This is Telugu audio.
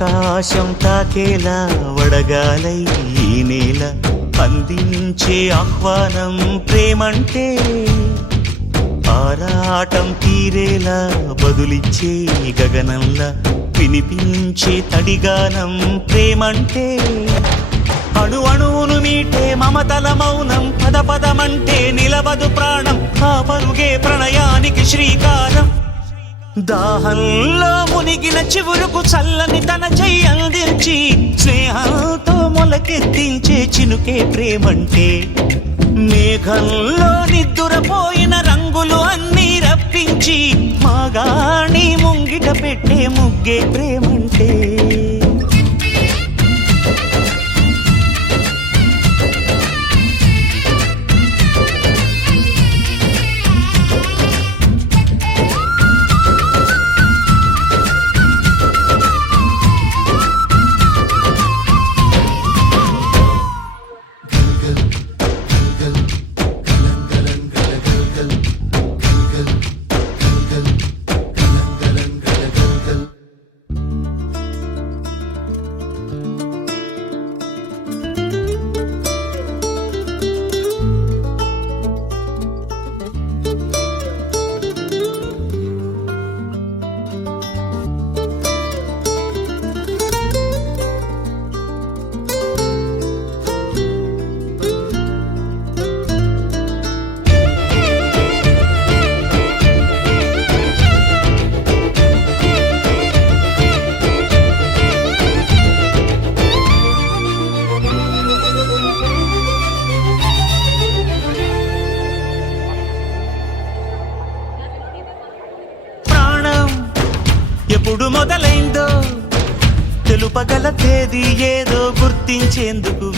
ఆకాశం తాకేలా వడగాలై ఈ నేల అందించే ఆహ్వానం ప్రేమంటే ఆరాటం తీరేలా బదులిచ్చే గగనంలా వినిపించే తడిగానం ప్రేమంటే అణు అణువును మీటే మమతల మౌనం పద పదమంటే నిలవదు ప్రాణం ఆ పరుగే ప్రణయానికి శ్రీకారం దాహంలో మునిగిన చివురుకు చల్లని తన చెయ్యి అందించి స్నేహంతో మొలకెత్తించే చినుకే ప్రేమంటే మేఘంలో నిద్దురపోయిన రంగులు అన్నీ రప్పించి మాగాణి ముంగిట పెట్టే ముగ్గే ప్రేమంటే ఎప్పుడు మొదలైందో తెలుపగల తేదీ ఏదో గుర్తించేందుకు